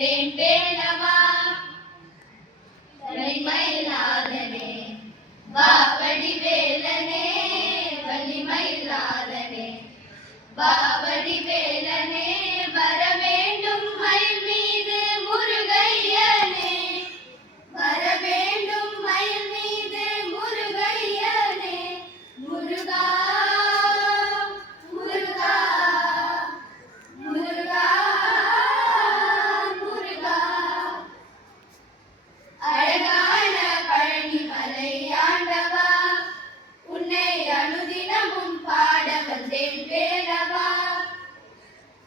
வந்தேன் வேலவா வலிமையில்லாதனே வாவடி வேலனே வலிமையில்லாதனே வாவடி வேலனே வர வேண்டும் மயில் மீது முருகையனே வர வேண்டும் மயில் மீது முருகையனே முருகா முருகா முருகா முருகா அழகான பழனி மலை ஆண்டவா உன்னை அனுதினமும் பாட வந்தேன் வேலவா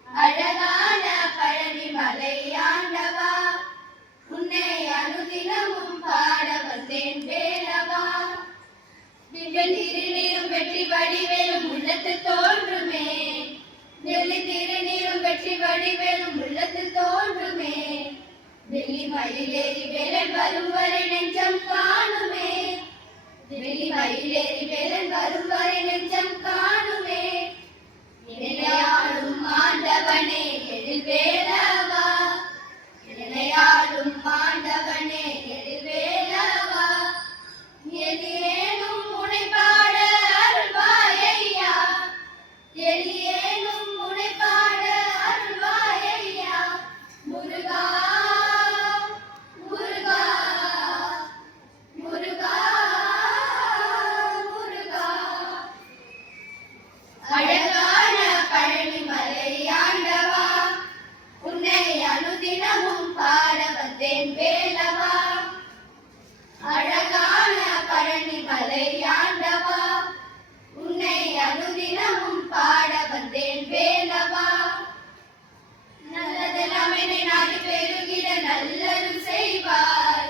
அழகான பழனி மலை ஆண்டவா உன்னை அனுதினமும் பாட வந்தேன் வேலவா திருநீரும் வெற்றி வடிவேலும் உள்ளத்தில் தோன்றுமே நெல்லி திருநீரும் வெற்றி வடிவேலும் உள்ளத்தில் தோன்றுமே வெள்ளி மயிலேறி வேலன் வரும் வரை நெஞ்சம் காணுமே வெள்ளி மயிலேறி வேலன் வரும் வரை நெஞ்சம் காணுமே நிலையாடும் ஆண்டவனே எழில் வேலவா நிலையாடும் ஆண்டவனே எழில் வேலவா எலியேனும் உனை பாட அருள்வாயையா எலியேனும் உனை பாட அருள்வாயையா முருகா முருகா முருகா முருகா அழகான பழனி மலை ஆண்டவா உன்னை அனுதினமும் பாட வந்தேன் வேலவா அழகான பழனி மலை ஆண்டவா உன்னை அனுதினமும் பாட வந்தேன் வேலவா நல்லதெல்லாம் என்னை நாடி பெருகிட நல்லருள் செய்வாய்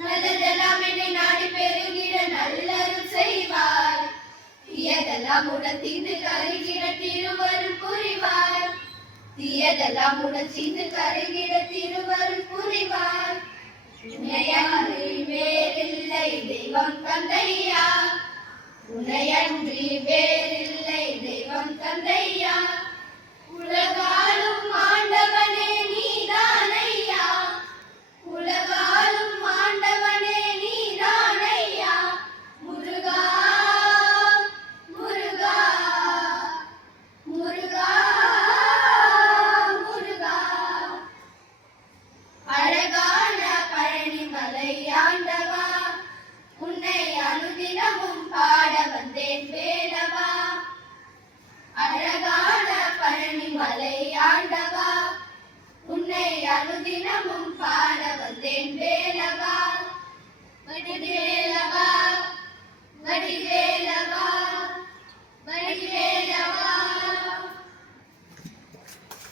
நல்லதெல்லாம் என்னை நாடி பெருகிட நல்லருள் செய்வாய் தீயதெல்லாம் உடன் தீர்ந்து கருகிட திருவருள் புரிவாய் தீயதெல்லாம் உடன் தீர்ந்து கருகிட திருவருள் புரிவாய் உன்னையன்றி வேறில்லை தெய்வம் தந்தையா உன்னையன்றி வேறில்லை தெய்வம் தந்தையா உலகாலும்